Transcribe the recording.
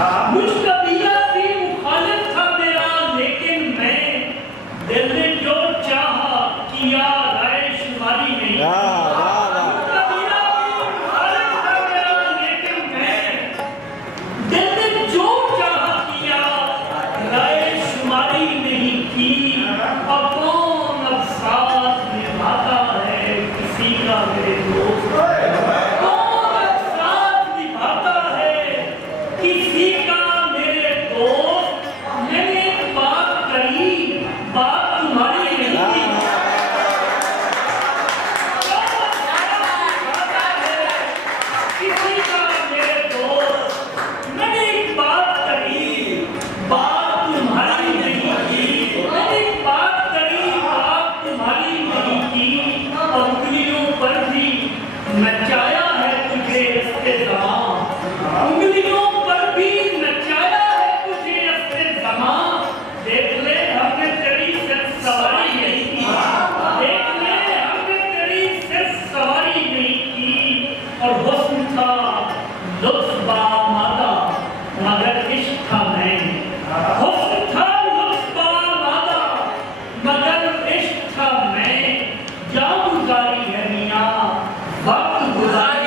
मुझ कबीला भी मुखालिफ था मेरा, लेकिन मैं दिल ने जो चाहा किया, राय शुमारी नहीं। मुझ कबीला भी मुखालिफ था मेरा, लेकिन मैं दिल ने जो चाहा किया, राय शुमारी नहीं की। अब कौन अब साथ निभाता है किसी का मेरे दोस्त, कौन अब साथ निभाता है किसी का मेरे दोस्त। मैंने एक बात करी, बात तुम्हारी नहीं थी। कौन अब साथ निभाता है किसी का मेरे दोस्त। मैंने एक बात करी, बात तुम्हारी नहीं की। मैंने एक बात करी, बात तुम्हारी नहीं की। और उंगलियों पर भी नचाया है तुझे रस्ते ज़मां, उंगलियों पर भी नचाया है तुझे रस्ते ज़मां। देख ले हमने तेरी सिर्फ सवारी नहीं की, देख ले हमने तेरी सिर्फ सवारी नहीं की। और हुस्न था लुत्फ बामादा, मगर इश्क था मैं। हुस्न था लुत्फ बामादा, मगर इश्क था मैं। क्या गुजारी है मियां वक्त गुजारी